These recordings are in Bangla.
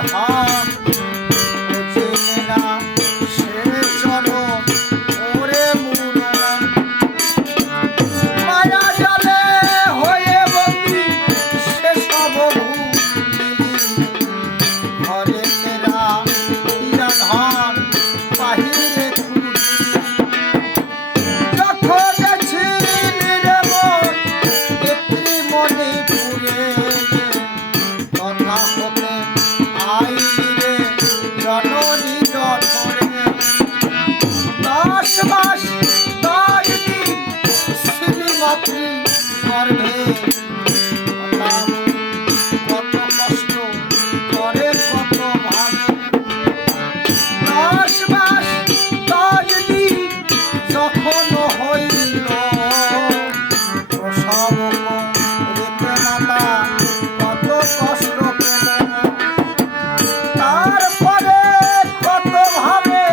ধান চেনে না সে চলো ওরে মুরন মায়া জালে হয়ে বন্দি সেসব ঘরে মেরা ইরা ধান বাহিরে যখন ছিলি মন একটি মনে পুরে কথা হতে আইরে জননী জঠরে 10 মাস 10 দিন ছিলি মাতৃ গর্ভে কত কষ্ট করে কত ভাবে 10 মাস 10 দিন যখন হইল প্রসব রেখে মাতা কত কষ্ট পেল তারপরে কত ভাবে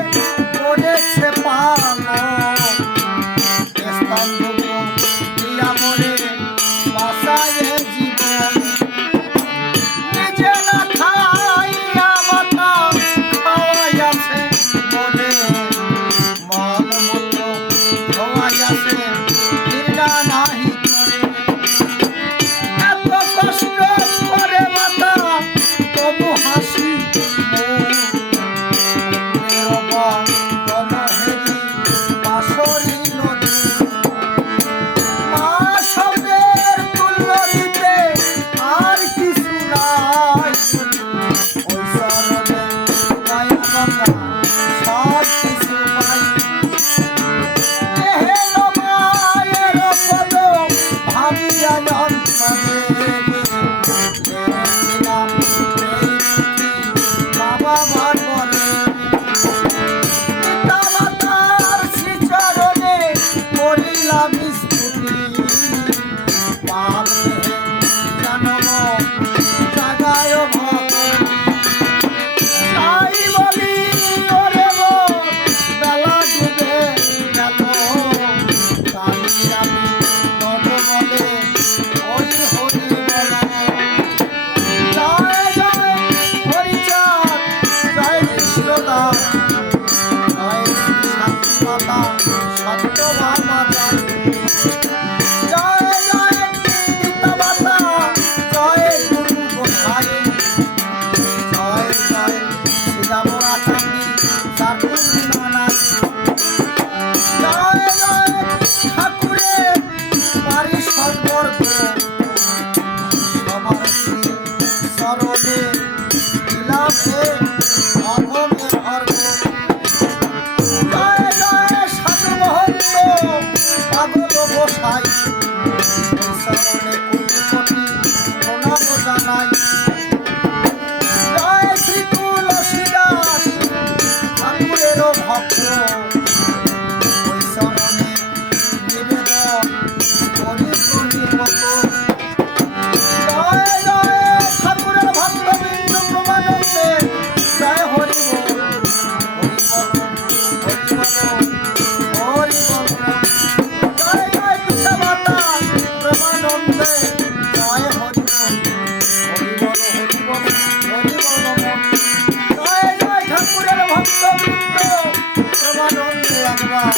করেছে পালন মরে বাসায় জীবন নিজে না খাইয়া মাতা খাওয়াইয়াছে মনে মল মতো খাওয়াইয়াছে ঘৃণা নাহি করে এত কষ্ট করে মাতা তবু হাসি ঠাকুরের ভক্ত বৃন্দ প্রমানন্দে একবার